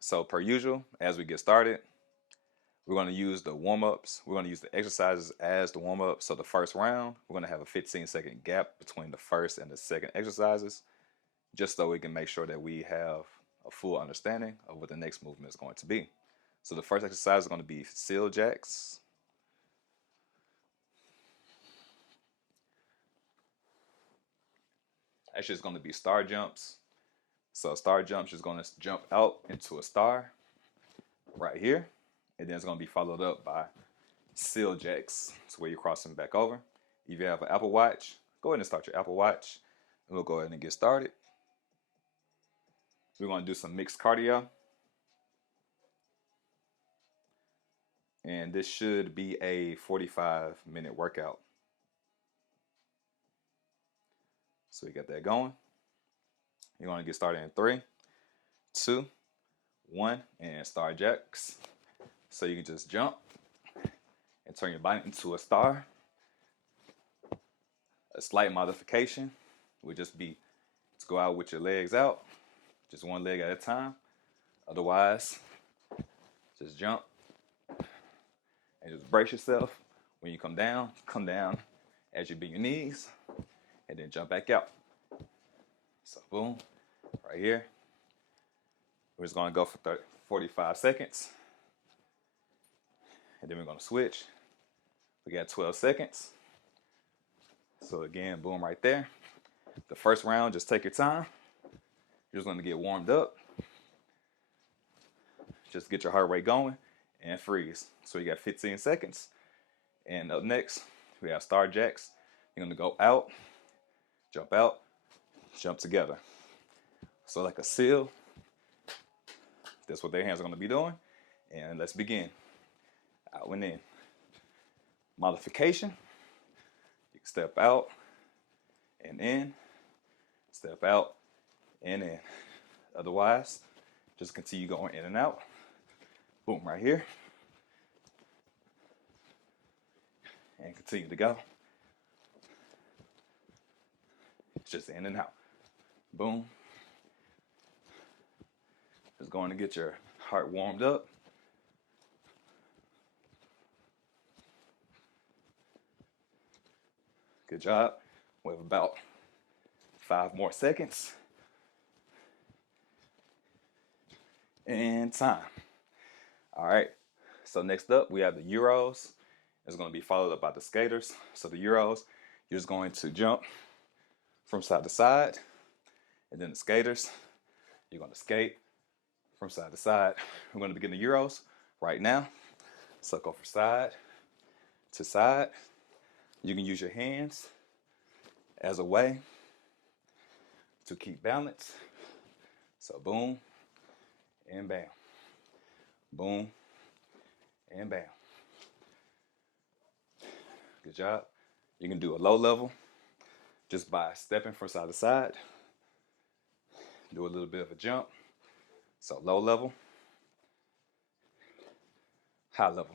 So per usual, as we get started, we're going to use the warm-ups. We're going to use the exercises as the warm-up. So the first round, we're going to have a 15-second gap between the first and the second exercises, just so we can make sure that we have a full understanding of what the next movement is going to be. So the first exercise is going to be seal jacks. Actually, it's going to be star jumps. So star jumps is going to jump out into a star right here. And then it's going to be followed up by seal jacks. So where you're crossing back over. If you have an Apple Watch, go ahead and start your Apple Watch. And we'll go ahead and get started. We're going to do some mixed cardio. And this should be a 45-minute workout. So we got that going. You're going to get started in 3, 2, 1, and star jacks. So you can just jump and turn your body into a star. A slight modification would just be to go out with your legs out, just one leg at a time. Otherwise, just jump and just brace yourself. When you come down as you bend your knees, and then jump back out. So boom, right here. We're just gonna go for 45 seconds. And then we're gonna switch. We got 12 seconds. So again, boom right there. The first round, just take your time. You're just gonna get warmed up. Just get your heart rate going and freeze. So you got 15 seconds. And up next, we have star jacks. You're gonna go out, jump together. So like a seal, that's what their hands are gonna be doing. And let's begin. Out and in. Modification, you can step out and in, step out and in. Otherwise, just continue going in and out. Boom, right here. And continue to go. Just in and out. Boom. Just going to get your heart warmed up. Good job. We have about 5 more seconds. And time. All right. So next up, we have the Euros. It's going to be followed up by the skaters. So the Euros, you're just going to jump from side to side. And then the skaters, you're going to skate from side to side. We're going to begin the Euros right now. So go from side to side. You can use your hands as a way to keep balance. So boom and bam. Boom and bam. Good job. You can do a low level just by stepping from side to side. Do a little bit of a jump. So low level, high level.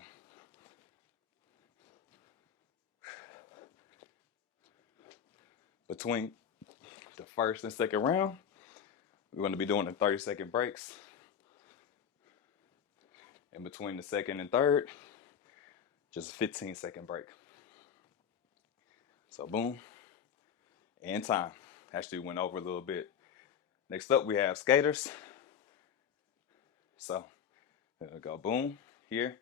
Between the first and second round, we're going to be doing the 30-second breaks. In between the second and third, just a 15-second break. So boom, and time. Actually went over a little bit. Next up, we have skaters. So, there we go, boom, here,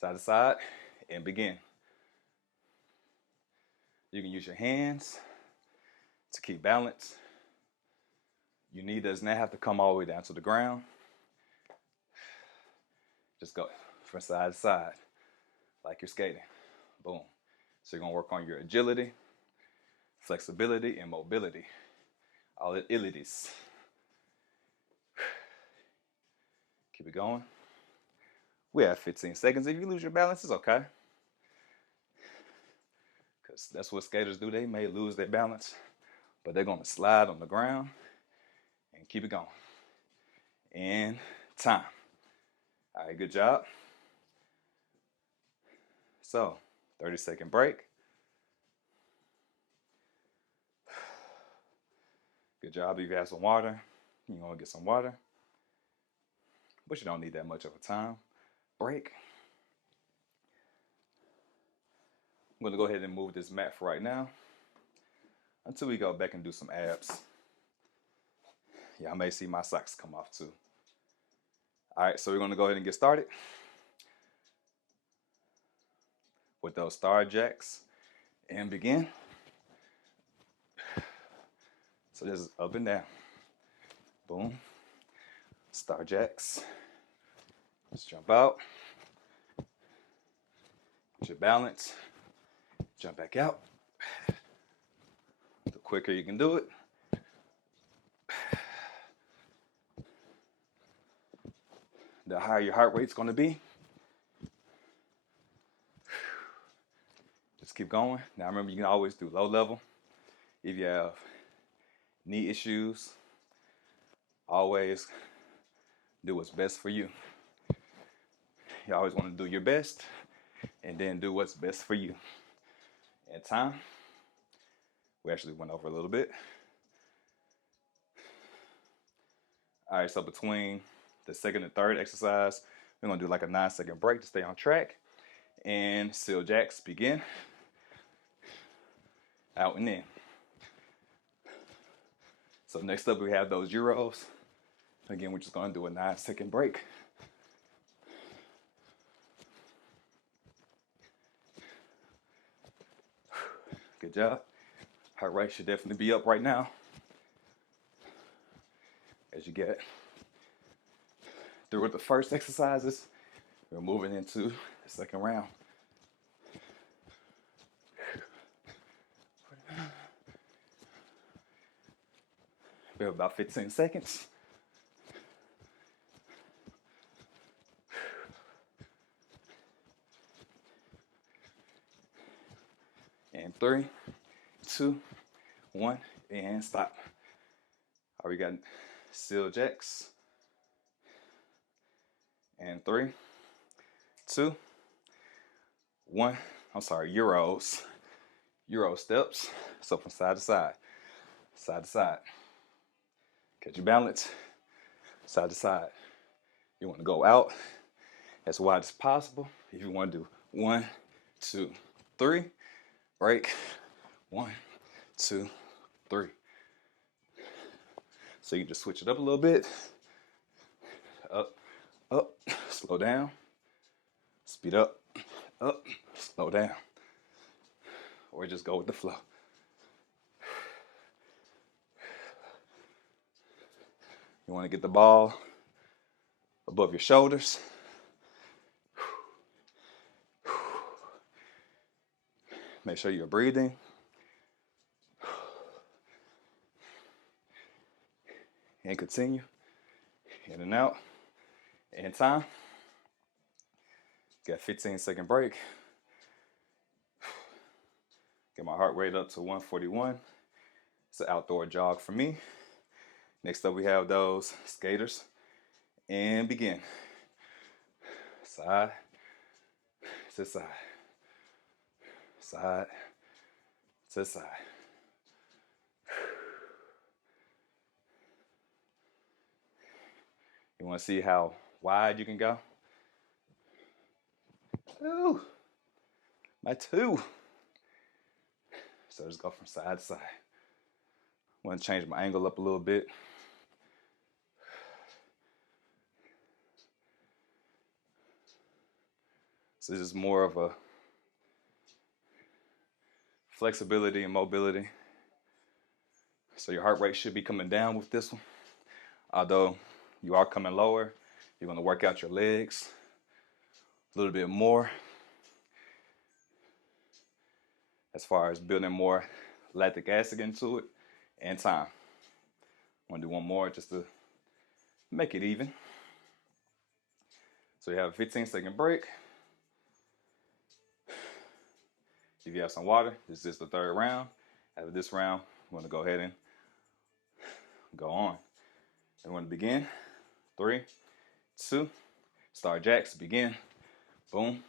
side to side, and begin. You can use your hands to keep balance. Your knee does not have to come all the way down to the ground. Just go from side to side, like you're skating. Boom. So you're gonna work on your agility, flexibility, and mobility. All the ilities. Keep it going. We have 15 seconds. If you lose your balance, it's okay. Because that's what skaters do. They may lose their balance, but they're gonna slide on the ground and keep it going. And time. All right, good job. So, 30-second break. Good job. If you have some water, you're going to get some water. but you don't need that much of a time break. I'm going to go ahead and move this mat for right now until we go back and do some abs. Yeah, I may see my socks come off too. All right, so we're going to go ahead and get started with those star jacks and begin. So this is up and down. Boom. Star jacks. Let's jump out. Get your balance. Jump back out. The quicker you can do it, the higher your heart rate's going to be. Just keep going. Now remember, you can always do low level. If you have knee issues, always do what's best for you. You always want to do your best and then do what's best for you. And time, we actually went over a little bit. All right, so between the second and third exercise, we're going to do like a 9-second break to stay on track. And seal jacks begin. Out and in. So next up we have those Euros. Again, we're just going to do a 9-second break. Good job. Heart rate should definitely be up right now as you get through with the first exercises. We're moving into the second round. We have about 15 seconds. And 3, 2, 1, and stop. All right, we got seal jacks. And 3, 2, 1. I'm sorry, Euros. Euro steps. So from side to side. Side to side. Catch your balance. Side to side. You want to go out as wide as possible. If you want to do 1, 2, 3. Break. 1, 2, 3. So you just switch it up a little bit. Up, up, slow down. Speed up, slow down. Or just go with the flow. You want to get the ball above your shoulders. Make sure you're breathing. And continue. In and out. And time. Got 15-second break. Get my heart rate up to 141. It's an outdoor jog for me. Next up we have those skaters. And begin. Side to side. Side to side. You want to see how wide you can go? Ooh, my 2. So just go from side to side. I want to change my angle up a little bit. So this is more of a flexibility and mobility. So your heart rate should be coming down with this one. Although you are coming lower, you're going to work out your legs a little bit more as far as building more lactic acid into it and time. I'm going to do one more just to make it even. So you have a 15-second break. If you have some water, this is the third round. After this round, we're going to go ahead and go on. We're going to begin. 3, 2, star jacks, begin. Boom.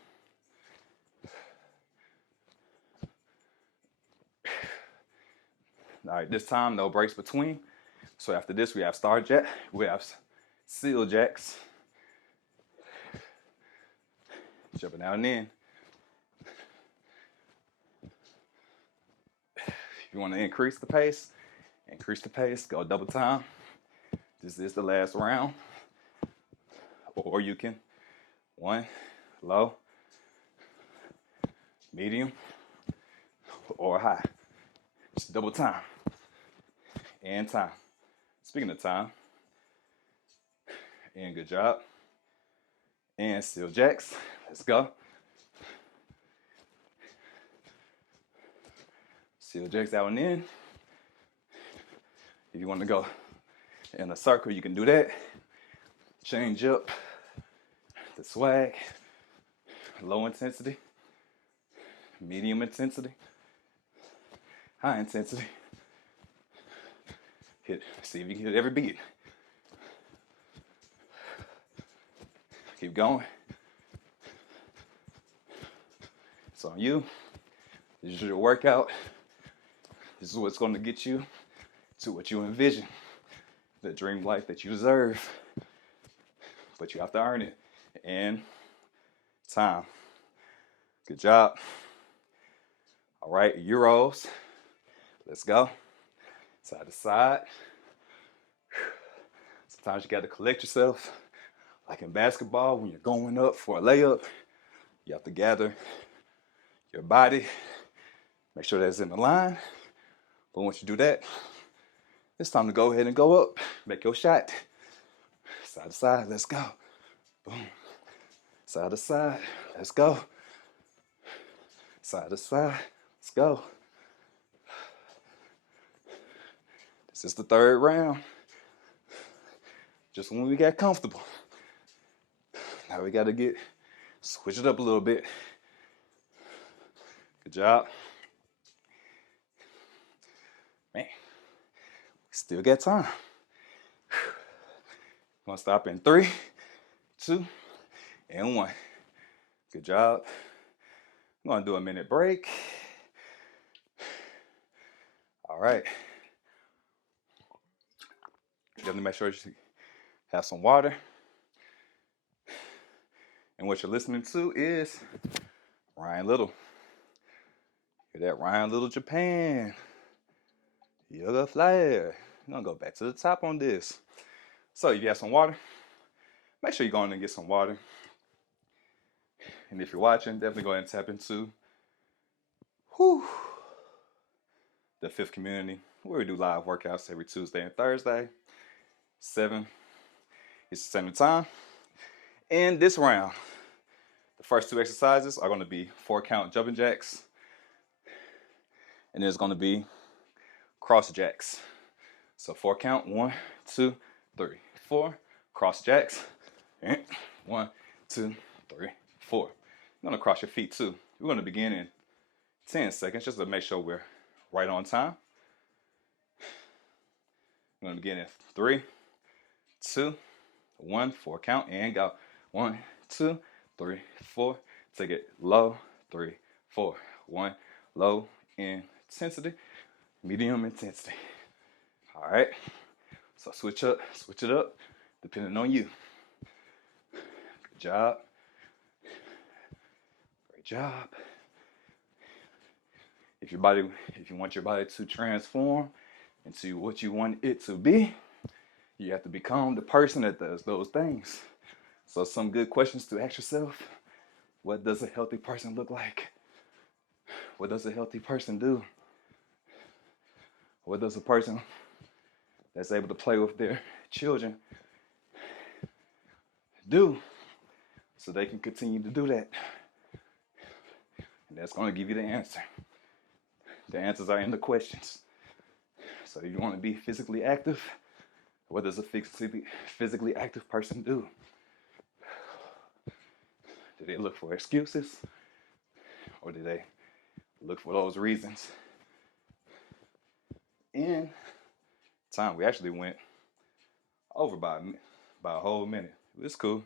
All right, this time, no breaks between. So after this, we have star jack, we have seal jacks, Jumping out and in. If you want to increase the pace, go double time. This is the last round. Or you can, one, low, medium, or high. Just double time. And time. Speaking of time, and good job. And still jacks. Let's go. Still jacks out and in. If you want to go in a circle, you can do that. Change up the swag. Low intensity, medium intensity, high intensity. See if you can hit every beat. Keep going. It's on you. This is your workout. This is what's going to get you to what you envision, the dream life that you deserve. But you have to earn it. And time. Good job. All right, Euros. Let's go. Side to side. Sometimes you got to collect yourself. Like in basketball, when you're going up for a layup, you have to gather your body, make sure that's in the line. But once you do that, it's time to go ahead and go up. Make your shot. Side to side, let's go. Boom. Side to side, let's go. Side to side, let's go. This is the third round. Just when we got comfortable. Now we got to switch it up a little bit. Good job. Man, we still got time. Gonna stop in 3, 2, and 1. Good job. I'm gonna do a minute break. All right. Definitely make sure you have some water. And what you're listening to is Ryan Little. Hear that? Ryan Little Japan. Yoga Flyer. We're gonna go back to the top on this. So if you have some water, make sure you go in and get some water. And if you're watching, definitely go ahead and tap into the fifth community, where we do live workouts every Tuesday and Thursday, 7 Eastern Standard Time. In this round, the first 2 exercises are going to be 4-count jumping jacks, and there's going to be cross jacks. So 4 count, 1, 2, 3, 4, cross jacks, and 1, 2, 3, 4. You're going to cross your feet too. We're going to begin in 10 seconds just to make sure we're right on time. We're going to begin in 3, 2, 1, 4 count, and go. 1, 2, 3, 4. Take it low. 3, 4. 1, low intensity, medium intensity. All right. So switch it up, depending on you. Good job. Great job. If you want your body to transform into what you want it to be, you have to become the person that does those things. So some good questions to ask yourself. What does a healthy person look like? What does a healthy person do? What does a person that's able to play with their children do so they can continue to do that? And that's going to give you the answer. The answers are in the questions. So if you want to be physically active, what does a physically active person do? Do they look for excuses? Or do they look for those reasons? In time, we actually went over by a whole minute. It's cool.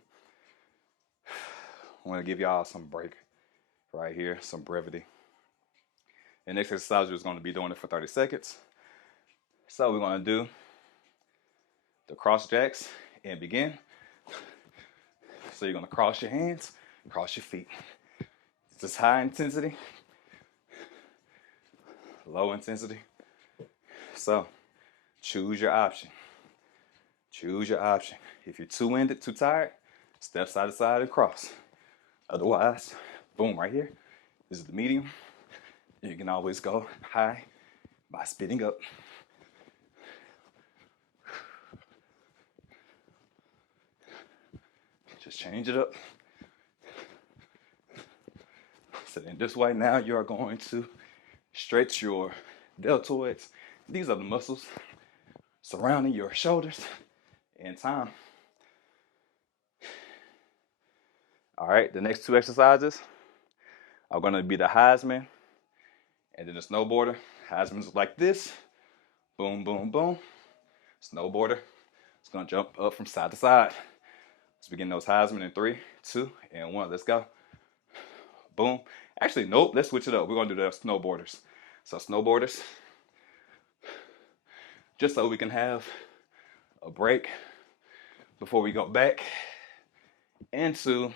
I want to give y'all some break right here, some brevity. The next exercise, we're going to be doing it for 30 seconds. So we're going to do the cross jacks and begin. So you're going to cross your hands. Cross your feet. This is high intensity, low intensity. So choose your option. Choose your option. If you're too winded, too tired, step side to side and cross. Otherwise, boom, right here. This is the medium. You can always go high by speeding up. Just change it up. So then this way now you are going to stretch your deltoids. These are the muscles surrounding your shoulders in time. All right, the next two exercises are going to be the Heisman and then the snowboarder. Heisman's like this. Boom, boom, boom. Snowboarder. It's going to jump up from side to side. Let's begin those Heisman in 3, 2, and 1. Let's go. Boom. Actually, nope. Let's switch it up. We're going to do the snowboarders. So snowboarders, just so we can have a break before we go back into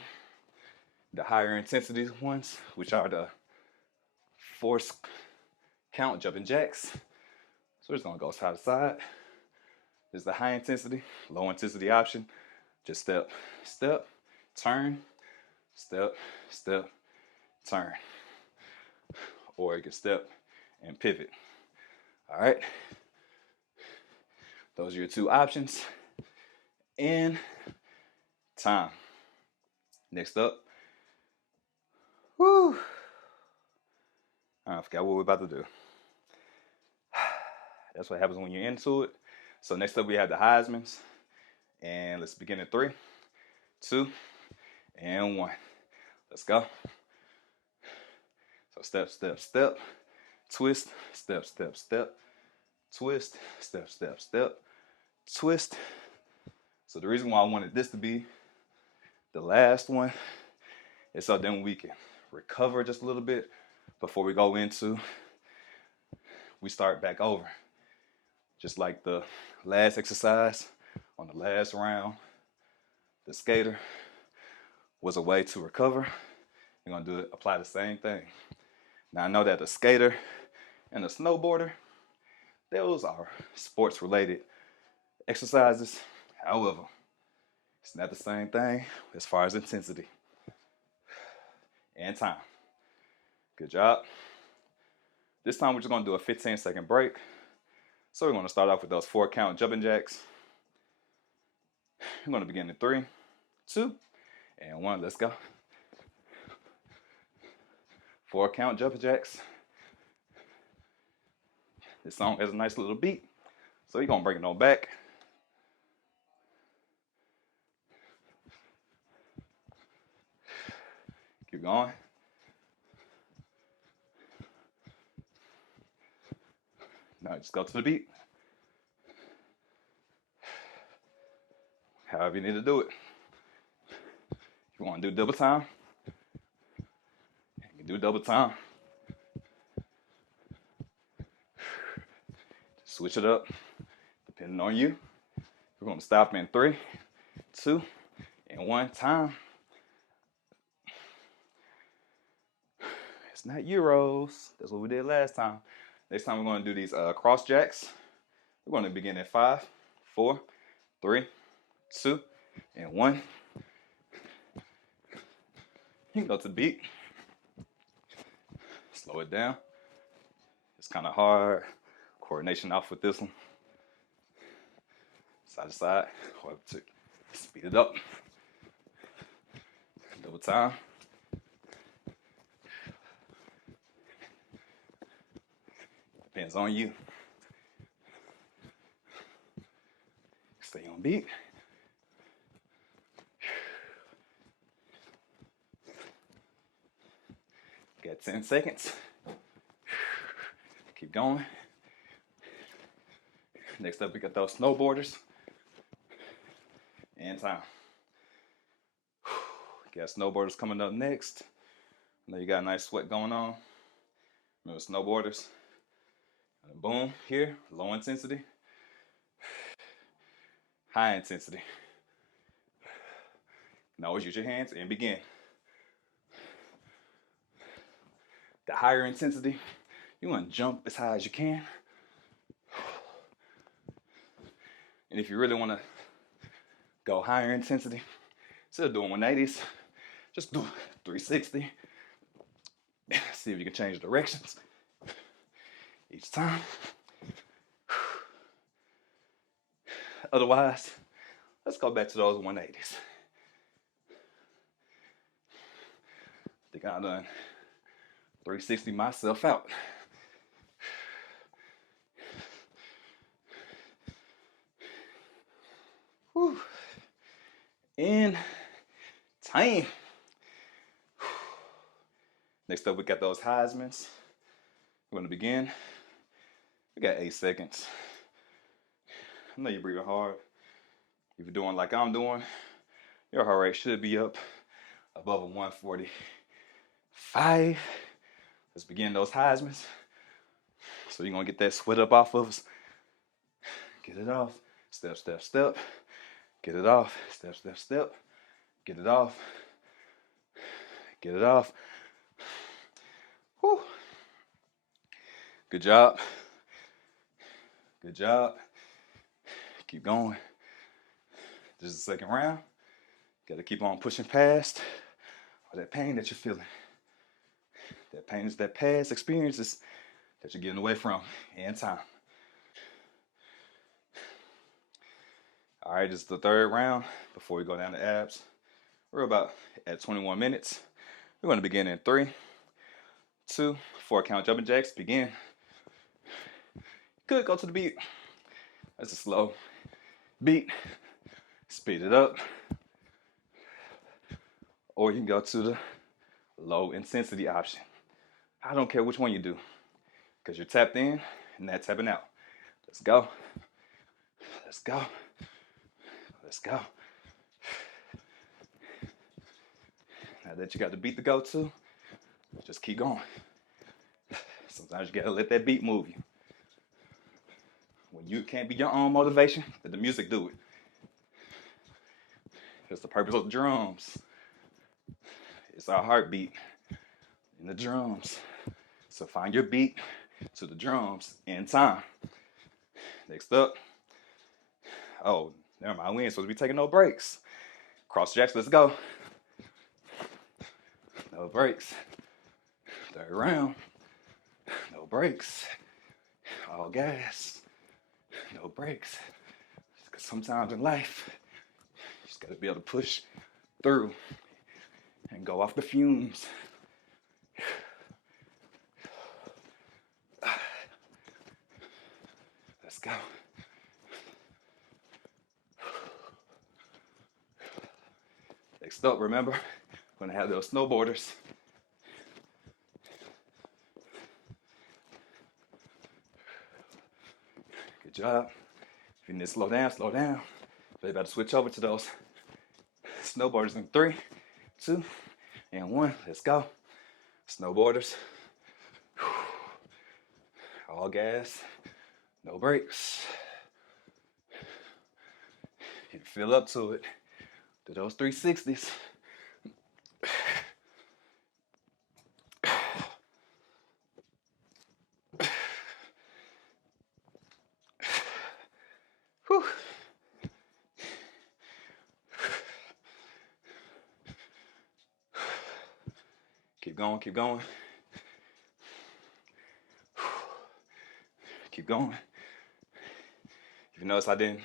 the higher intensity ones, which are the force count jumping jacks. So we're just going to go side to side. This is the high intensity, low intensity option. Just step, step, turn, step, step, turn. Or you can step and pivot. All right. Those are your two options. And time. Next up. Woo. I forgot what we're about to do. That's what happens when you're into it. So next up we have the Heismans. And let's begin in 3, 2, and 1. Let's go. So step, step, step, twist, step, step, step, twist, step, step, step, twist. So the reason why I wanted this to be the last one is so then we can recover just a little bit before we go into, we start back over. Just like the last exercise on the last round, the skater was a way to recover. You're gonna do it, apply the same thing. Now I know that the skater and the snowboarder, those are sports related exercises. However, it's not the same thing as far as intensity and time. Good job. This time we're just gonna do a 15-second break. So we're gonna start off with those 4 count jumping jacks. We're gonna begin in 3, 2, and 1. Let's go. 4 count jumping jacks. This song has a nice little beat, so you're gonna bring it on back. Keep going. Now just go to the beat. However you need to do it. If you want to do double time, you can do double time. Just switch it up, depending on you. We're going to stop in 3, 2, and 1 time. It's not Euros. That's what we did last time. Next time we're going to do these cross jacks. We're going to begin at 5, 4, 3, 2, and 1. You can go to the beat. Slow it down. It's kind of hard. Coordination off with this one. Side to side. Or to speed it up. Double time. Depends on you. Stay on beat. Got 10 seconds. Keep going. Next up, we got those snowboarders. And time. Got snowboarders coming up next. I know you got a nice sweat going on. Remember snowboarders. And boom, here, low intensity. High intensity. Now always use your hands and begin. the higher intensity, you want to jump as high as you can. And if you really want to go higher intensity, instead of doing 180s, just do 360. See if you can change directions each time. Otherwise, let's go back to those 180s. I think I've done 360 myself out. Whew. In time. Next up, we got those Heismans. We're going to begin. We got 8 seconds. I know you're breathing hard. If you're doing like I'm doing, your heart rate should be up above a 145. Let's begin those Heismans. So you're going to get that sweat up off of us. Get it off. Step, step, step. Get it off. Step, step, step. Get it off. Get it off. Whew. Good job. Good job. Keep going. This is the second round. Got to keep on pushing past all that pain that you're feeling. That pain is that past experiences that you're getting away from in time. All right, this is the third round before we go down to abs. We're about at 21 minutes. We're going to begin in 3, 2, 4 count jumping jacks. Begin. Good, go to the beat. That's a slow beat. Speed it up. Or you can go to the low intensity option. I don't care which one you do, because you're tapped in and not tapping out. Let's go. Let's go. Let's go. Now that you got the beat to go to, just keep going. Sometimes you gotta let that beat move you. When you can't be your own motivation, let the music do it. That's the purpose of the drums. It's our heartbeat in the drums. So find your beat to the drums in time. Next up. Oh, never mind. We ain't supposed to be taking no breaks. Cross jacks, let's go. No breaks. Third round. No breaks. All gas. No breaks. Because sometimes in life, you just got to be able to push through and go off the fumes. Let's go. Next up, remember, we're going to have those snowboarders. Good job. If you need to slow down, slow down. So you about to switch over to those snowboarders in 3, 2, and 1. Let's go. Snowboarders. All gas. No brakes. You feel up to it. Do those 360s. Whew. Keep going, keep going. Keep going. If you notice I'm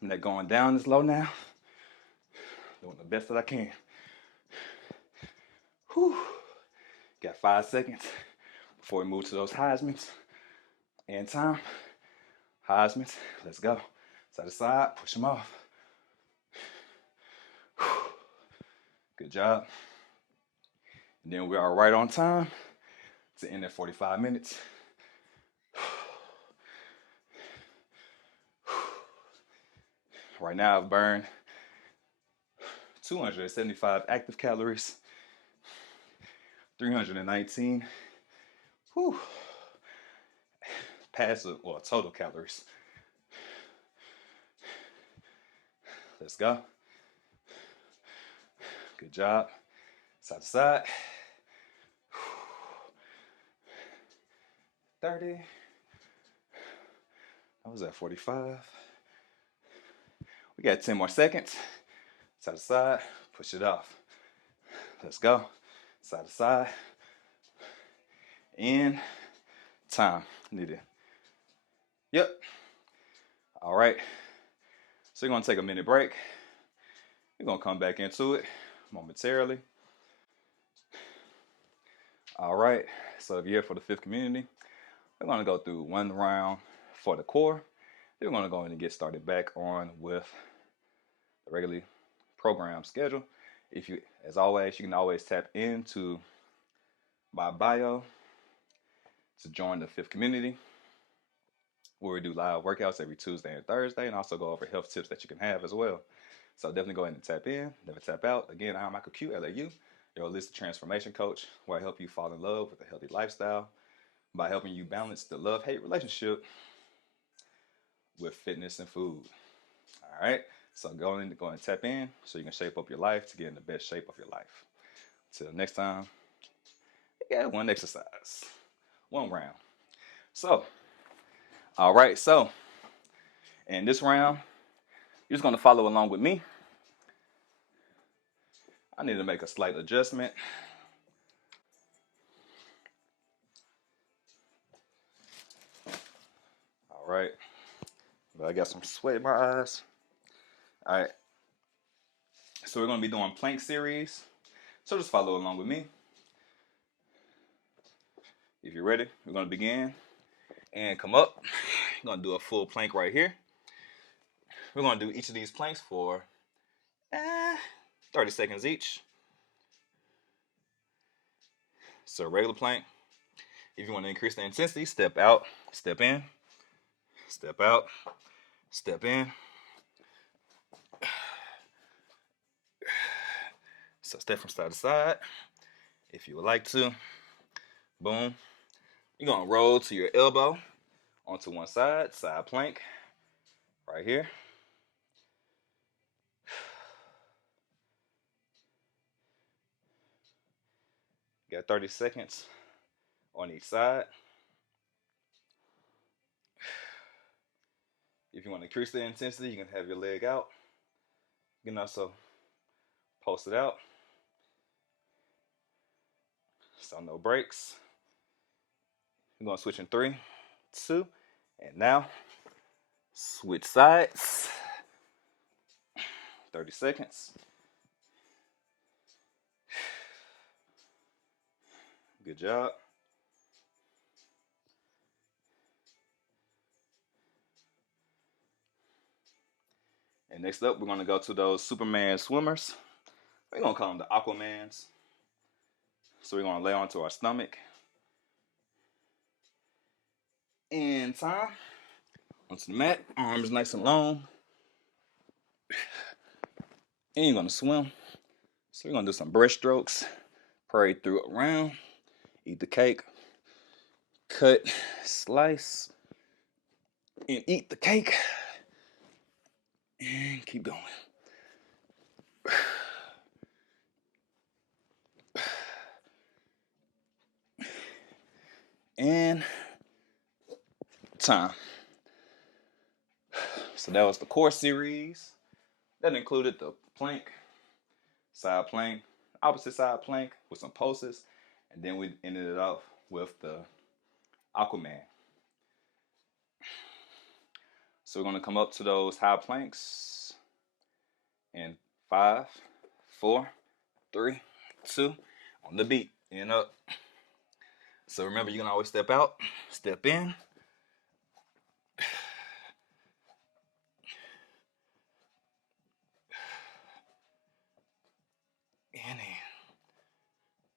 not going down this low now. Doing the best that I can. Whew. Got 5 seconds before we move to those Heismans. And time. Heismans. Let's go. Side to side. Push them off. Whew. Good job. And then we are right on time to end at 45 minutes. Right now I've burned 275 active calories, 319 passive or total calories. Let's go. Good job. Side to side. 30. I was at 45. We got 10 more seconds. Side to side, push it off. Let's go. Side to side. In. Time. Need it. Yep. All right. So you're going to take a minute break. You're going to come back into it momentarily. All right. So if you're here for the fifth community, we're going to go through one round for the core. Then we're going to go in and get started back on with the regularly programmed schedule. If you, as always, you can always tap into my bio to join the fifth community, where we do live workouts every Tuesday and Thursday, and also go over health tips that you can have as well. So definitely go ahead and tap in, never tap out. Again, I'm Michael Q, LAU, your holistic transformation coach, where I help you fall in love with a healthy lifestyle by helping you balance the love-hate relationship with fitness and food. All right, so go and tap in so you can shape up your life to get in the best shape of your life. Till next time, yeah, one exercise, one round. So, all right, so in this round, you're just going to follow along with me. I need to make a slight adjustment. All right, but I got some sweat in my eyes. All right, so we're going to be doing plank series. So just follow along with me. If you're ready, we're going to begin. And come up. We're going to do a full plank right here. We're going to do each of these planks for 30 seconds each. So regular plank. If you want to increase the intensity, step out, step in, step out, step in. So step from side to side. If you would like to, boom. You're going to roll to your elbow onto one side, side plank, right here. You got 30 seconds on each side. If you want to increase the intensity, you can have your leg out. You can also post it out. So no breaks. We're going to switch in 3, 2, and now switch sides. 30 seconds. Good job. And next up, we're going to go to those Superman swimmers. We're going to call them the Aquamans. So we're going to lay onto our stomach. And time. Onto the mat. Arms nice and long. And you're going to swim. So we're going to do some breaststrokes. Parade through around. Eat the cake. Cut. Slice. And eat the cake. And keep going. And time. So that was the core series. That included the plank, side plank, opposite side plank with some pulses. And then we ended it off with the Aquaman. So we're going to come up to those high planks in 5, 4, 3, 2, on the beat, and up. So remember, you can always step out, step in.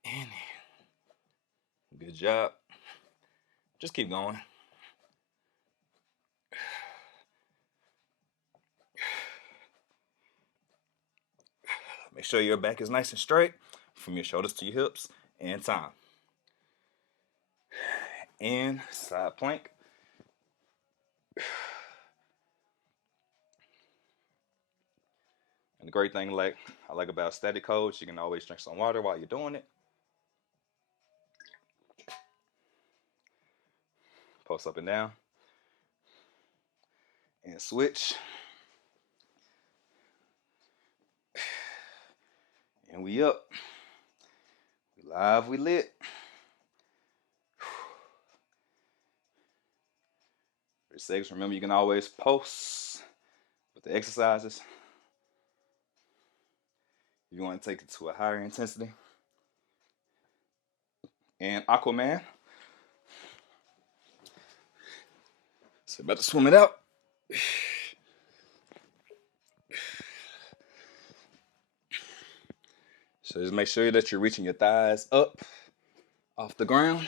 In. Good job. Just keep going. Make sure your back is nice and straight from your shoulders to your hips. And time. And side plank. And the great thing I like about static coach, you can always drink some water while you're doing it. post up and down. And switch. And we up. We live, we lit. 30 seconds. Remember, you can always post with the exercises. If you want to take it to a higher intensity. And Aquaman. So about to swim it out. So just make sure that you're reaching your thighs up off the ground.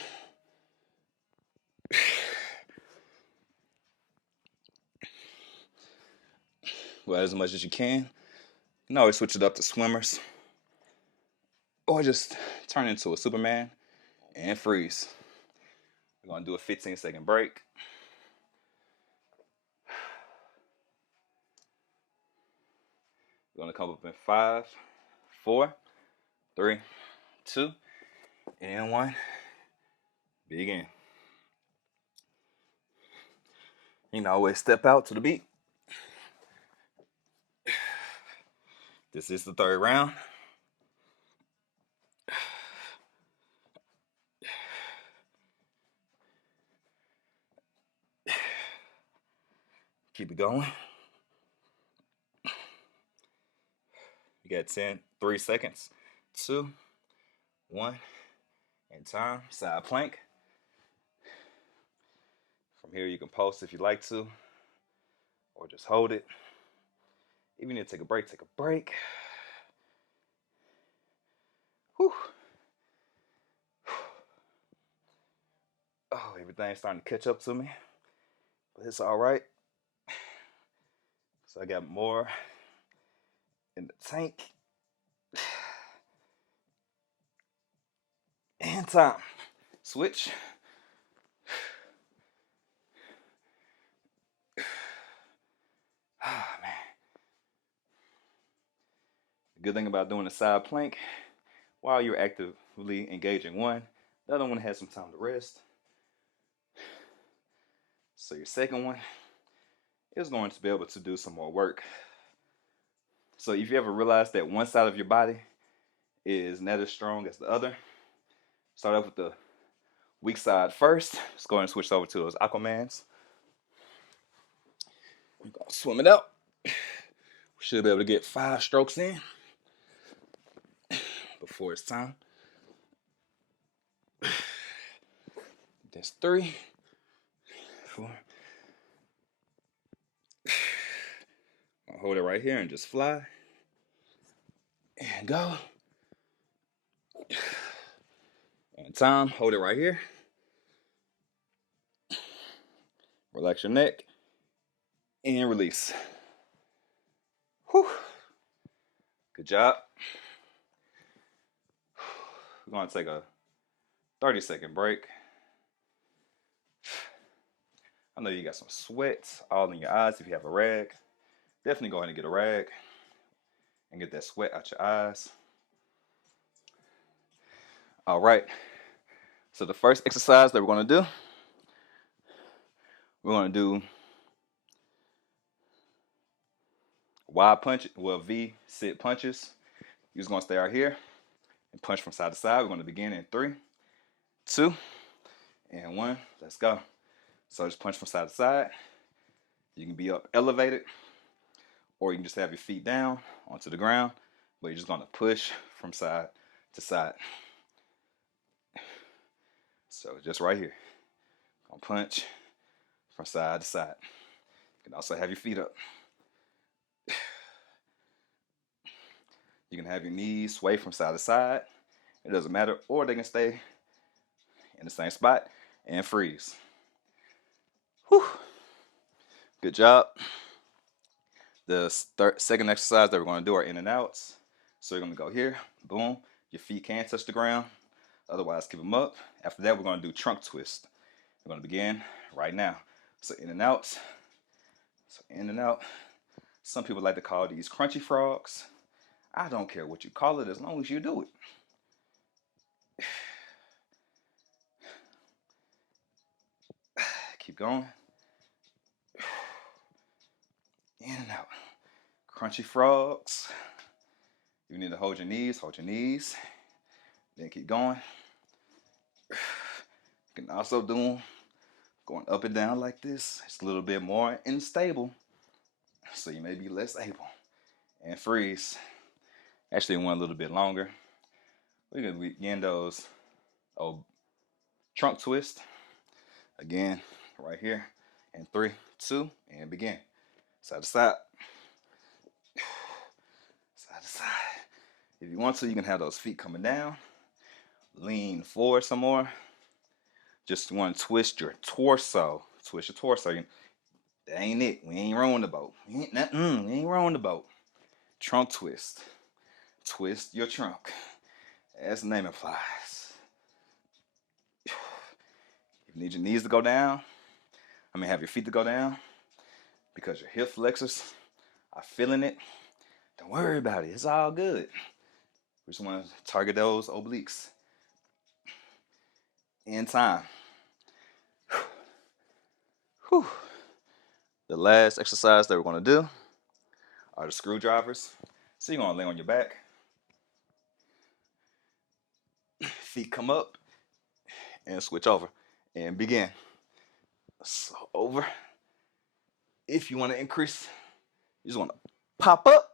Well, as much as you can. You can always switch it up to swimmers. Or just turn into a Superman and freeze. We're going to do a 15-second break. We're going to come up in 5, 4, 3, 2, and 1. Begin. You can always step out to the beat. This is the third round. Keep it going. You got 3 seconds. 2, 1, and time. Side plank. From here, you can post if you like to, or just hold it. If you need to take a break, take a break. Whew. Oh, everything's starting to catch up to me, but it's all right. So I got more in the tank. And time. Switch. Ah, man. The good thing about doing a side plank, while you're actively engaging one, the other one has some time to rest. So your second one is going to be able to do some more work. So if you ever realize that one side of your body is not as strong as the other, start off with the weak side first. Let's go ahead and switch over to those Aquamans. We're going to swim it out. We should be able to get 5 strokes in before it's time. That's 3, 4. I'll hold it right here and just fly. And go. And time, hold it right here. Relax your neck. And release. Whew. Good job. We're going to take a 30-second break. I know you got some sweat all in your eyes. If you have a rag, definitely go ahead and get a rag and get that sweat out your eyes. All right. So the first exercise that we're going to do, we're going to do wide punch, V sit punches. You're just going to stay right here and punch from side to side. We're going to begin in 3, 2, and 1. Let's go. So just punch from side to side. You can be up elevated, or you can just have your feet down onto the ground, but you're just going to push from side to side. So just right here. Gonna punch from side to side. You can also have your feet up. You can have your knees sway from side to side. It doesn't matter. Or they can stay in the same spot and freeze. Whew. Good job. The second exercise that we're going to do are in and outs. So you're going to go here. Boom. Your feet can touch the ground. Otherwise, keep them up. After that, we're going to do trunk twist. We're going to begin right now. So in and out. So in and out. Some people like to call these crunchy frogs. I don't care what you call it as long as you do it. Keep going. In and out. Crunchy frogs. You need to hold your knees. Hold your knees. Then keep going. You can also do them going up and down like this. It's a little bit more unstable, so you may be less able. And freeze. Actually, one a little bit longer. We're going to begin those trunk twist. Again, right here. And 3, 2, and begin. Side to side. Side to side. If you want to, you can have those feet coming down. Lean forward some more. Just want to twist your torso. Twist your torso. That ain't it. We ain't rowing the boat. We ain't rowing the boat. Trunk twist. Twist your trunk. As the name implies. If you need your knees to go down, have your feet to go down because your hip flexors are feeling it. Don't worry about it. It's all good. We just want to target those obliques. In time. Whew. The last exercise that we're going to do are the screwdrivers. So you're going to lay on your back. Feet come up and switch over and begin. So over. If you want to increase, you just want to pop up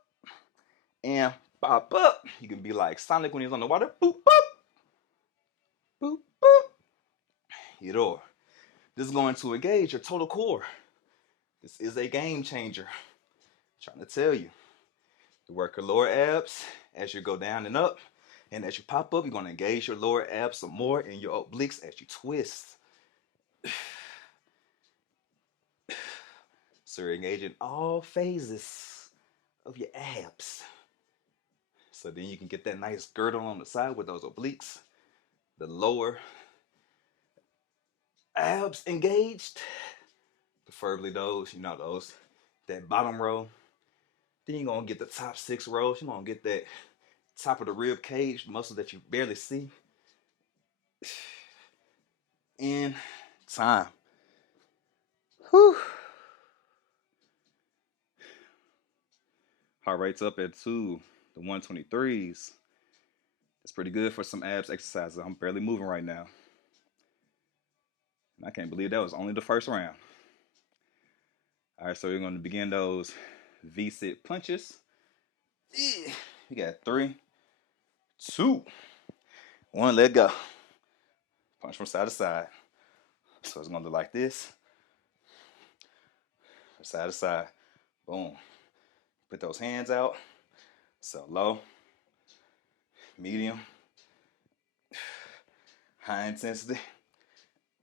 and pop up. You can be like Sonic when he's on the water. Boop, boop. Boop, boop. Either or. This is going to engage your total core. This is a game changer. I'm trying to tell you. You work your lower abs as you go down and up. And as you pop up, you're going to engage your lower abs some more and your obliques as you twist. So you're engaging all phases of your abs. So then you can get that nice girdle on the side with those obliques. The lower abs engaged. Preferably those, that bottom row. Then you're going to get the top 6 rows. You're going to get that top of the rib cage muscle that you barely see. In time. Whew. Heart rate's up at 2, the 123s. That's pretty good for some abs exercises. I'm barely moving right now. And I can't believe that was only the first round. All right, so we're going to begin those V-sit punches. You got 3, 2, 1, let go. Punch from side to side. So it's going to look like this. From side to side. Boom. Put those hands out. So low, medium, high intensity.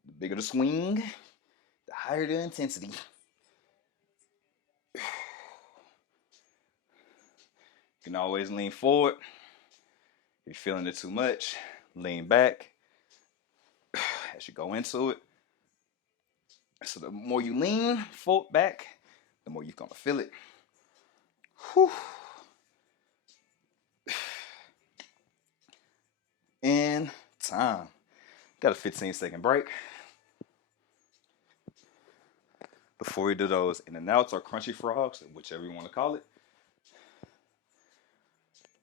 The bigger the swing, the higher the intensity. You can always lean forward. If you're feeling it too much, lean back as you go into it. So the more you lean forward back, the more you're going to feel it. Whew. In time. Got a 15-second break. Before we do those in and outs or crunchy frogs, whichever you want to call it.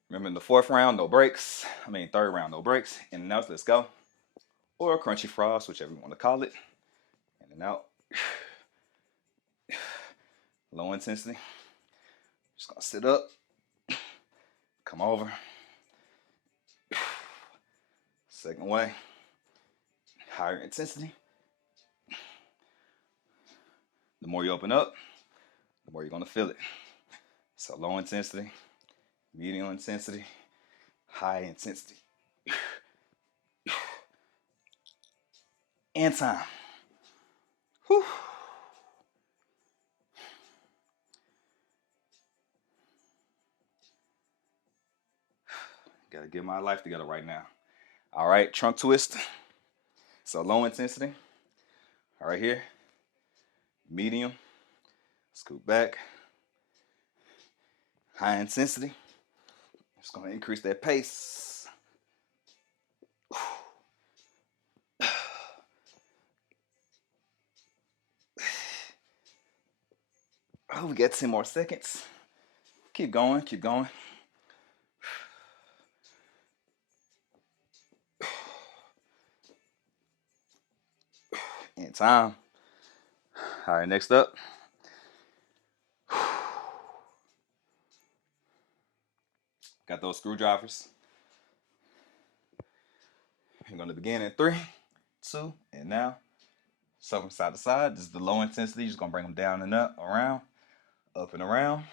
Remember in the 4th round, no breaks. 3rd round, no breaks. In and outs, let's go. Or crunchy frogs, whichever you want to call it. In and out. Low intensity. Just going to sit up. Come over. Second way. Higher intensity. The more you open up, the more you're going to feel it. So low intensity, medium intensity, high intensity. And time. Whew. Gotta get my life together right now. All right, trunk twist. So low intensity. All right here. Medium. Scoot back. High intensity. Just gonna increase that pace. Oh, we got 10 more seconds. Keep going, keep going. And time. All right, next up. Got those screwdrivers. You're going to begin in 3, 2, and now. So from side to side, this is the low intensity. You're just going to bring them down and up and around.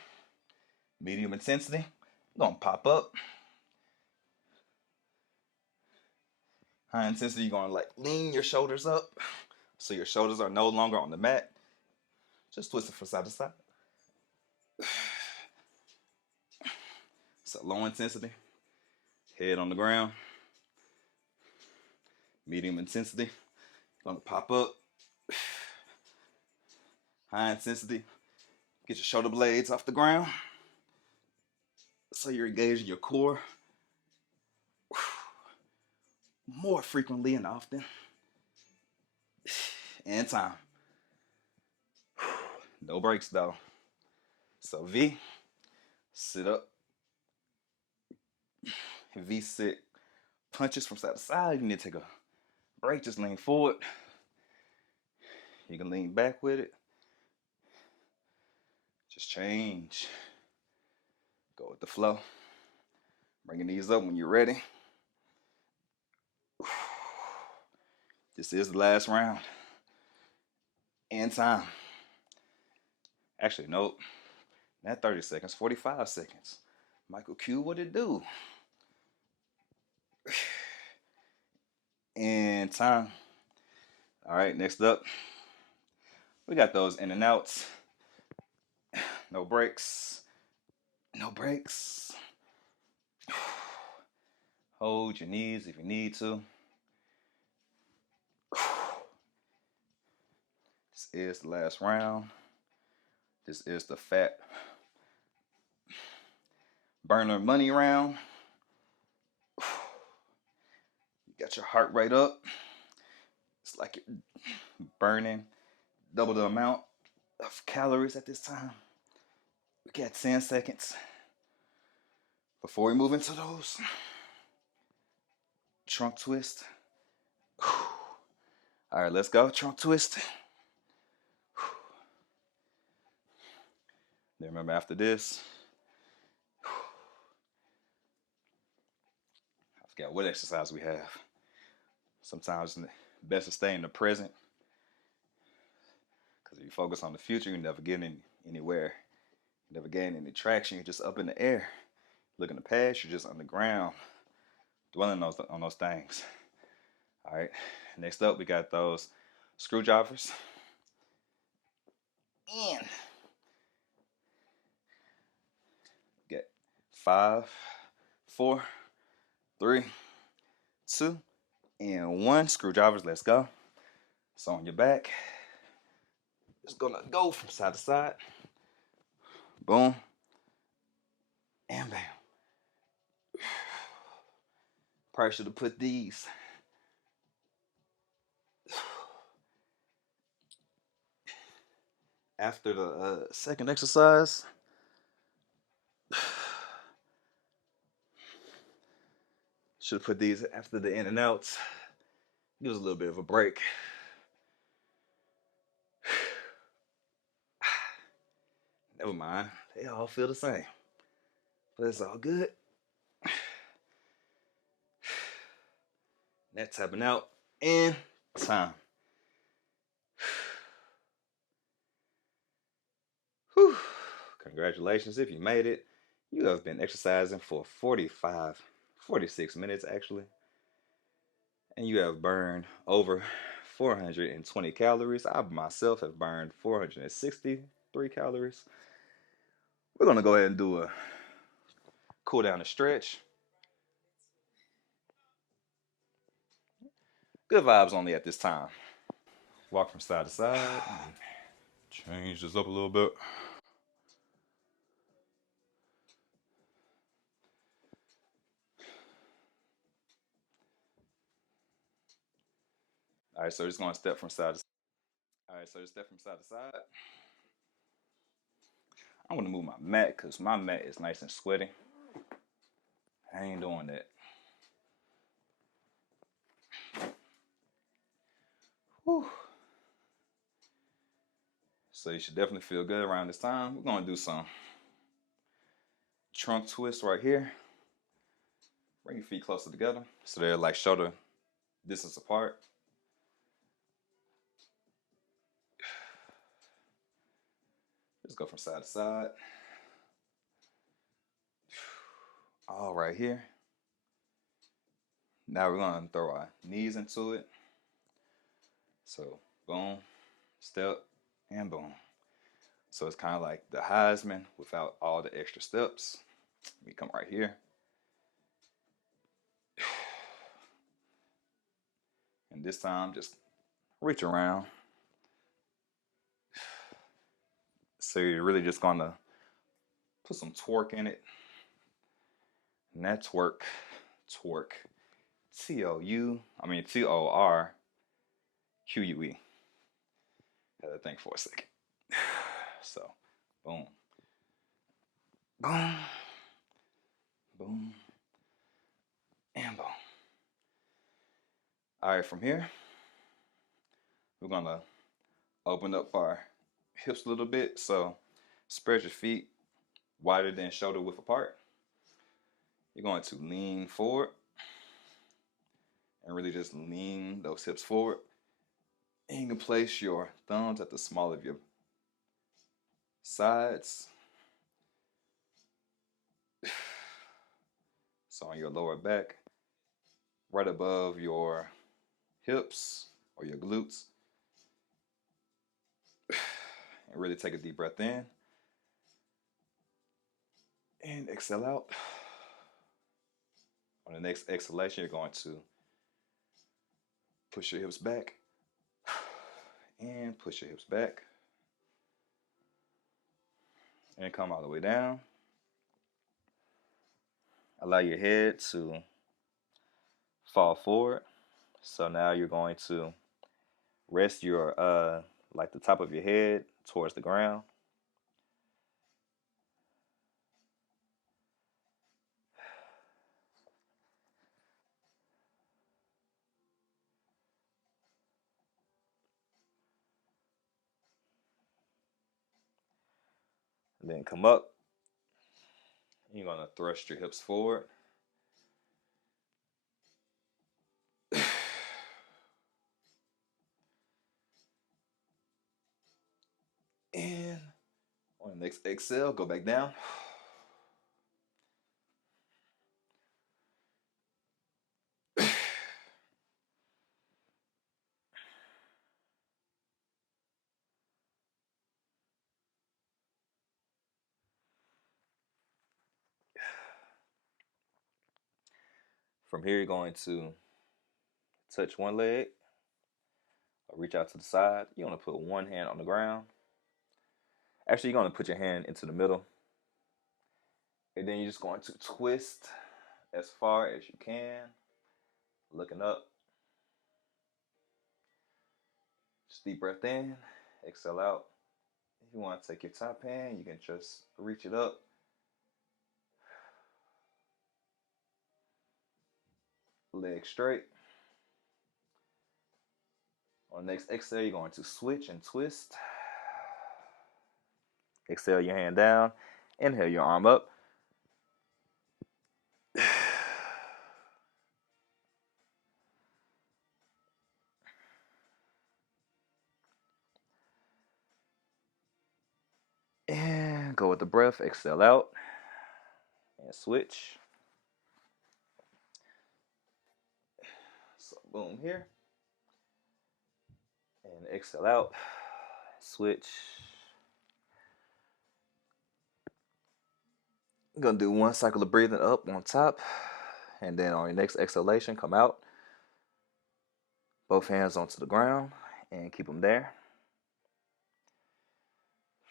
Medium intensity. You're going to pop up. High intensity, you're going to like lean your shoulders up so your shoulders are no longer on the mat. Just twist it from side to side. So low intensity, head on the ground. Medium intensity, going to pop up. High intensity, get your shoulder blades off the ground so you're engaging your core more frequently and often. And time. No breaks though. So V, sit up. V sit, punches from side to side. You need to take a break, just lean forward. You can lean back with it. Just change. Go with the flow. Bring your knees up when you're ready. This is the last round. And time. Actually, nope. Not 30 seconds, 45 seconds. Michael Q, what it do? And time. All right, next up. We got those in and outs. No breaks. No breaks. Hold your knees if you need to. This is the last round. This is the fat burner money round. You got your heart rate up. It's like you're burning double the amount of calories at this time. We got 10 seconds before we move into those trunk twist. All right, let's go. Trunk twist. Then remember after this, I forgot what exercise we have. Sometimes it's best to stay in the present, because if you focus on the future, you never get anywhere. You never gain any traction. You're just up in the air. Look in the past, you're just on the ground, dwelling on those things. All right, next up, we got those screwdrivers. And get 5, 4, 3, 2, and 1. Screwdrivers, let's go. So on your back, just gonna go from side to side. Boom. And bam. Probably should have put these after the second exercise. Should have put these after the in and outs. Gives a little bit of a break. Never mind. They all feel the same. But it's all good. Net tapping out. And time. Whew. Congratulations if you made it. You have been exercising for 46 minutes actually. And you have burned over 420 calories. I myself have burned 463 calories. We're going to go ahead and do a cool down and stretch. Good vibes only at this time. Walk from side to side. Change this up a little bit. All right, so just going to step from side to side. All right, so just step from side to side. I'm gonna move my mat because my mat is nice and sweaty. I ain't doing that. Whew. So you should definitely feel good around this time. We're gonna do some trunk twist right here. Bring your feet closer together so they're like shoulder distance apart. Just go from side to side. All right here. Now we're gonna throw our knees into it. So boom, step, and boom. So it's kind of like the Heisman without all the extra steps. We come right here. And this time, just reach around. So you're really just gonna put some torque in it. And that torque, Torque. Had to think for a second. So, boom, boom, boom, and boom. All right, from here, we're gonna open up our hips a little bit. So, spread your feet wider than shoulder width apart. You're going to lean forward and really just lean those hips forward. And you can place your thumbs at the small of your sides. So on your lower back, right above your hips or your glutes. And really take a deep breath in. And exhale out. On the next exhalation, you're going to push your hips back. And push your hips back. And come all the way down. Allow your head to fall forward. So now you're going to rest your, like the top of your head towards the ground. And then come up. You're going to thrust your hips forward. And on the next exhale, go back down. From here, you're going to touch one leg, or reach out to the side. You're going to put one hand on the ground. Actually, you're going to put your hand into the middle. And then you're just going to twist as far as you can, looking up. Just deep breath in, exhale out. If you want to take your top hand, you can just reach it up. Leg straight. On the next exhale, you're going to switch and twist. Exhale your hand down. Inhale your arm up. And go with the breath. Exhale out. And switch. So boom here. And exhale out. Switch. I'm going to do one cycle of breathing up on top. And then on your next exhalation, come out. Both hands onto the ground and keep them there.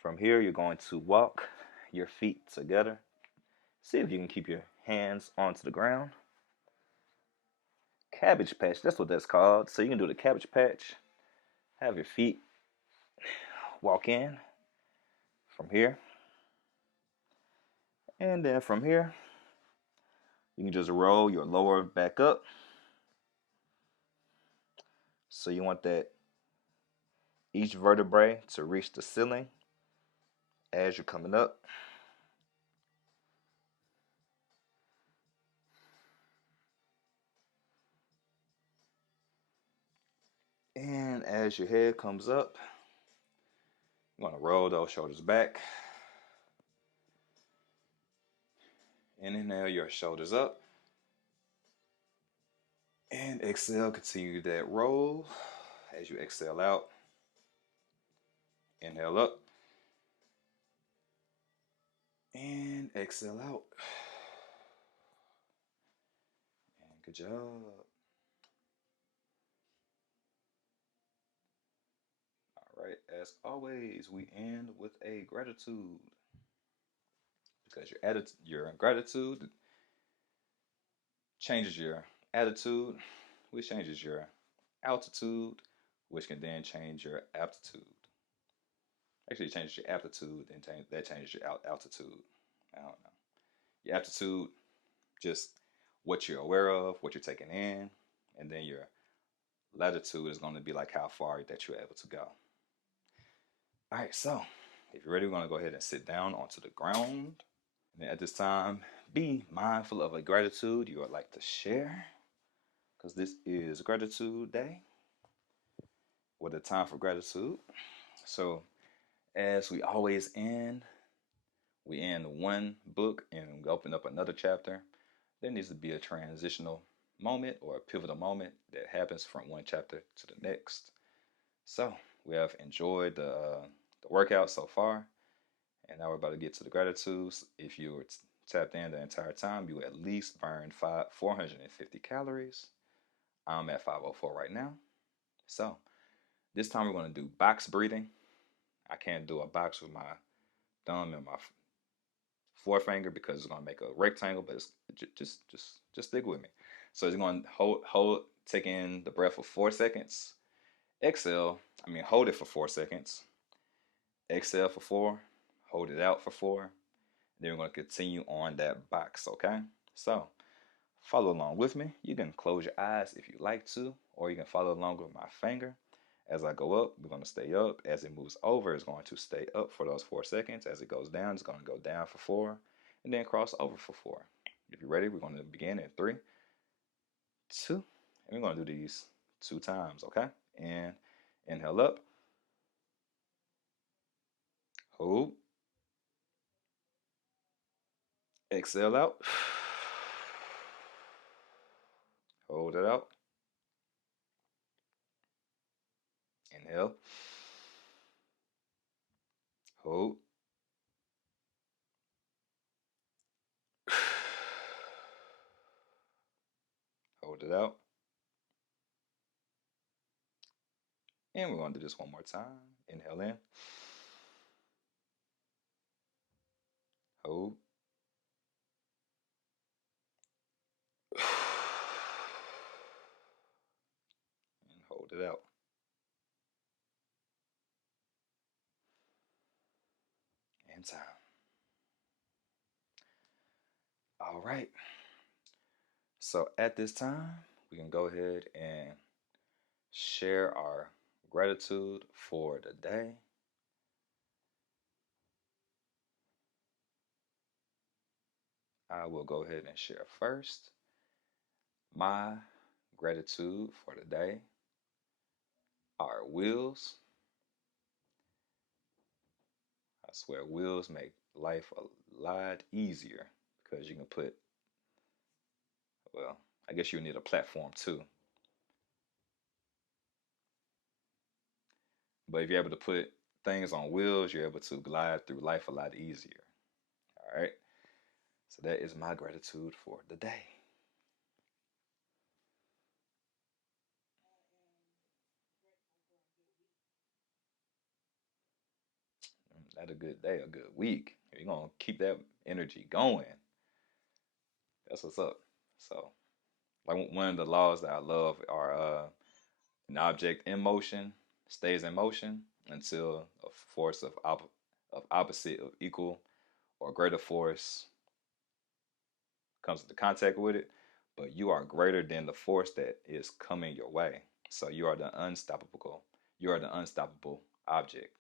From here, you're going to walk your feet together. See if you can keep your hands onto the ground. Cabbage patch, that's what that's called. So you can do the cabbage patch. Have your feet walk in from here. And then from here, you can just roll your lower back up. So you want that each vertebrae to reach the ceiling as you're coming up. And as your head comes up, you want to roll those shoulders back. And inhale your shoulders up. And exhale, continue that roll. As you exhale out, inhale up. And exhale out. And good job. All right, as always, we end with a gratitude. Because your gratitude changes your attitude, which changes your altitude, which can then change your aptitude. Actually, it changes your aptitude, and that changes your altitude. I don't know. Your aptitude, just what you're aware of, what you're taking in, and then your latitude is going to be like how far that you're able to go. All right, so if you're ready, we're going to go ahead and sit down onto the ground. And at this time, be mindful of a gratitude you would like to share, because this is Gratitude Day, with a time for gratitude. So, as we always end, we end one book and we open up another chapter. There needs to be a transitional moment or a pivotal moment that happens from one chapter to the next. So, we have enjoyed the workout so far, and now we're about to get to the gratitudes. If you were tapped in the entire time, you at least burned 450 calories. I'm at 504 right now. So this time we're going to do box breathing. I can't do a box with my thumb and my forefinger because it's going to make a rectangle, but it's just stick with me. So it's going to hold, take in the breath for 4 seconds. Hold it for 4 seconds. Exhale for 4. Hold it out for 4. Then we're going to continue on that box, okay? So follow along with me. You can close your eyes if you like to, or you can follow along with my finger. As I go up, we're going to stay up. As it moves over, it's going to stay up for those 4 seconds. As it goes down, it's going to go down for 4, and then cross over for 4. If you're ready, we're going to begin in 3, 2, and we're going to do these 2 times, okay? And inhale up. Hold. Exhale out. Hold it out. Inhale. Hold. Hold it out. And we're going to do this one more time. Inhale in. Hold. And hold it out. And time. All right. So at this time, we can go ahead and share our gratitude for the day. I will go ahead and share first. My gratitude for the day are wheels. I swear, wheels make life a lot easier because you can put, well, I guess you need a platform too. But if you're able to put things on wheels, you're able to glide through life a lot easier. All right. So that is my gratitude for the day. Not a good day, a good week. You're going to keep that energy going. That's what's up. So, like one of the laws that I love are an object in motion stays in motion until a force of opposite of equal or greater force comes into contact with it, but you are greater than the force that is coming your way. So you are the unstoppable. You are the unstoppable object.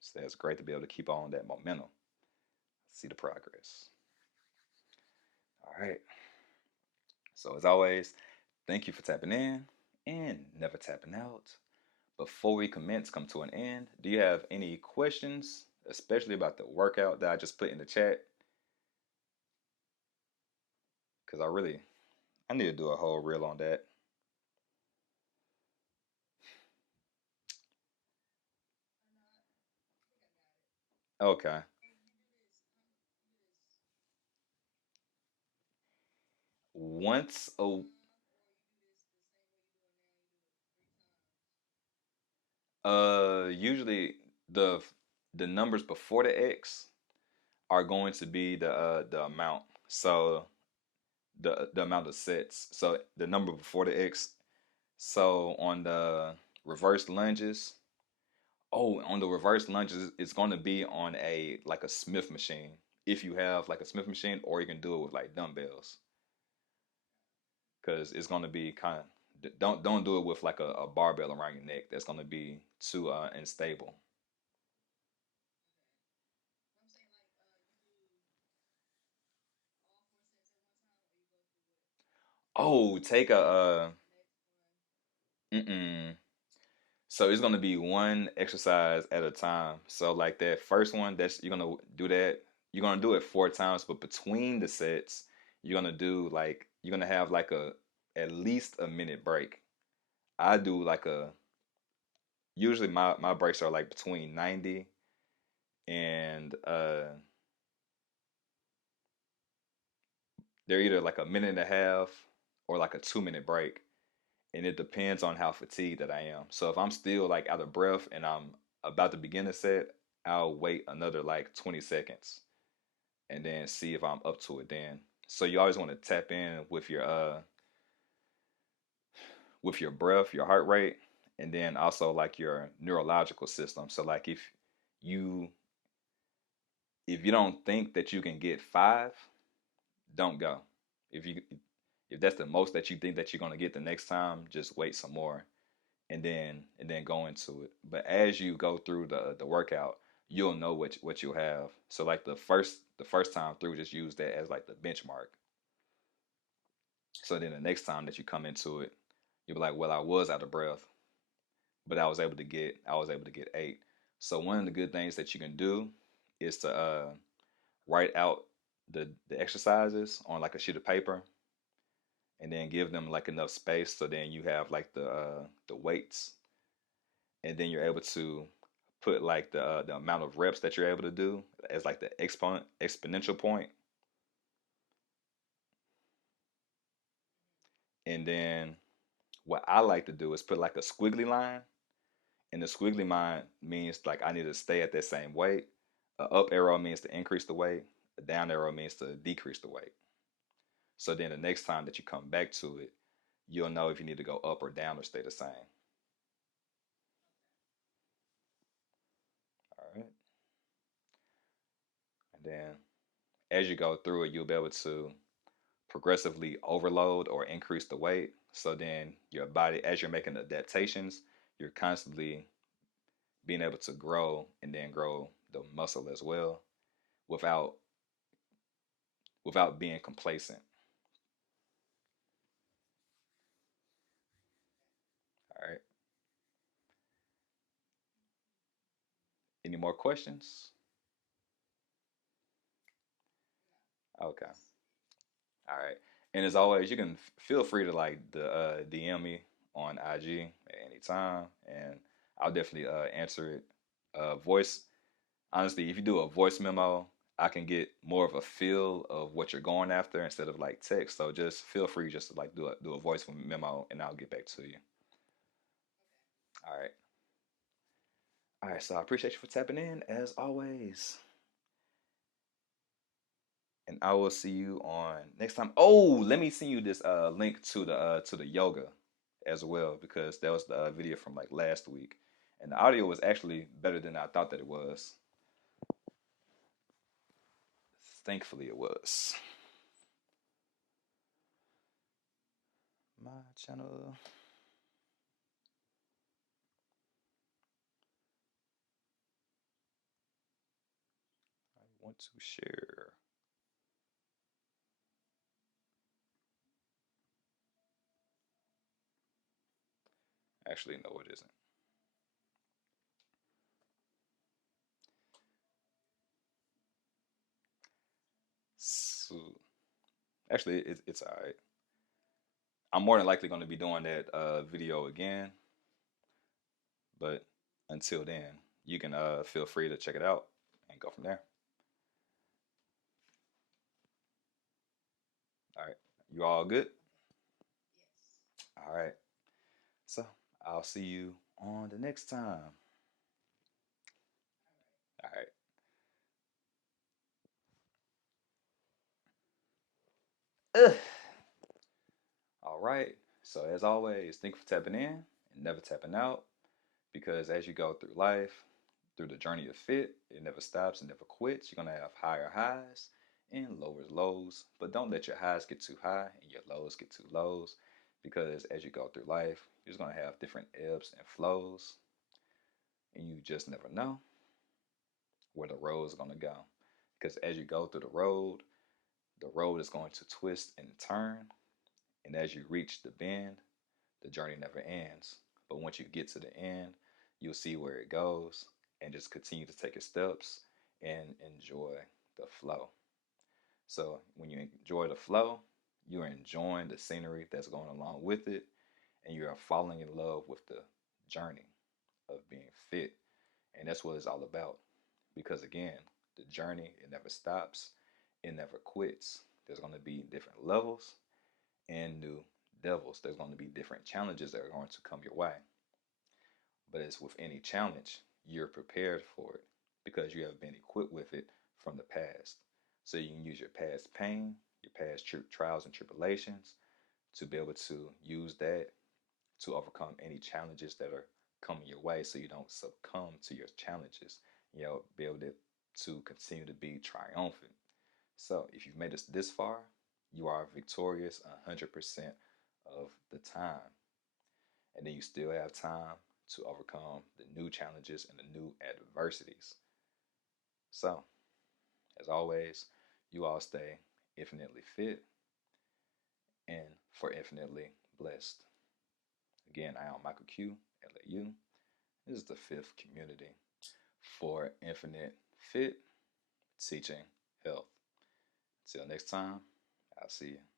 So it's great to be able to keep on that momentum. See the progress. All right. So as always, thank you for tapping in and never tapping out. Before we come to an end, do you have any questions, especially about the workout that I just put in the chat? Because I need to do a whole reel on that. Okay. Once a usually the the numbers before the X are going to be the amount. So the amount of sets. So the number before the X. So on the reverse lunges, on the reverse lunges, it's going to be on a like a Smith machine. If you have like a Smith machine, or you can do it with like dumbbells, because it's going to be kind of don't do it with like a barbell around your neck. That's going to be too unstable. Oh, take a mm-mm. So it's gonna be one exercise at a time. So like that first one, that's you're gonna do that. You're gonna do it 4 times, but between the sets, you're gonna have like a at least a minute break. I do like a usually my breaks are like between 90 and they're either like a minute and a half or like a 2 minute break. And it depends on how fatigued that I am. So if I'm still like out of breath and I'm about to begin a set, I'll wait another like 20 seconds and then see if I'm up to it then. So you always want to tap in with your breath, your heart rate, and then also like your neurological system. So like you if you don't think that you can get 5, don't go. If you if that's the most that you think that you're gonna get the next time, just wait some more and then go into it. But as you go through the workout, you'll know what you'll have. So like the first time through, just use that as like the benchmark. So then the next time that you come into it, you'll be like, well, I was out of breath, but I was able to get 8. So one of the good things that you can do is to write out the exercises on like a sheet of paper and then give them like enough space so then you have like the weights and then you're able to put like the amount of reps that you're able to do as like the exponential point, and then what I like to do is put like a squiggly line, and the squiggly line means like I need to stay at that same weight. A up arrow means to increase the weight. A down arrow means to decrease the weight. So then the next time that you come back to it, you'll know if you need to go up or down or stay the same. All right, and then as you go through it, you'll be able to progressively overload or increase the weight. So then your body, as you're making adaptations, you're constantly being able to grow and then grow the muscle as well without being complacent. All right. Any more questions? Okay. All right. And as always, you can feel free to like DM me on IG at any time, and I'll definitely answer it. Voice honestly, if you do a voice memo, I can get more of a feel of what you're going after instead of like text. So just feel free just to like do a voice memo and I'll get back to you. All right. All right. So I appreciate you for tapping in as always. And I will see you on next time. Oh, let me send you this link to the yoga as well because that was the video from like last week. And the audio was actually better than I thought that it was. Thankfully it was. channel. I want to share. Actually, no, it isn't. So, actually, it's all right. I'm more than likely going to be doing that video again, but until then, you can feel free to check it out and go from there. All right, you all good? All right. So I'll see you on the next time. All right. Ugh. All right. So as always, thank you for tapping in and never tapping out. Because as you go through life, through the journey of fit, it never stops and never quits. You're gonna have higher highs and lower lows. But don't let your highs get too high and your lows get too lows. Because as you go through life, you're just gonna have different ebbs and flows. And you just never know where the road is gonna go. Because as you go through the road is going to twist and turn. And as you reach the bend, the journey never ends. But once you get to the end, you'll see where it goes and just continue to take your steps and enjoy the flow. So when you enjoy the flow, you're enjoying the scenery that's going along with it, and you are falling in love with the journey of being fit. And that's what it's all about. Because again, the journey, it never stops, it never quits. There's going to be different levels and new devils. There's going to be different challenges that are going to come your way. But as with any challenge, you're prepared for it because you have been equipped with it from the past. So you can use your past pain, your past trials and tribulations to be able to use that to overcome any challenges that are coming your way so you don't succumb to your challenges. Be able to continue to be triumphant. So if you've made it this far, you are victorious 100% of the time. And then you still have time to overcome the new challenges and the new adversities. So, as always, you all stay infinitely fit and for infinitely blessed. Again, I am Michael Q, LAU. This is the fifth community for infinite fit, teaching health. Until next time, I'll see you.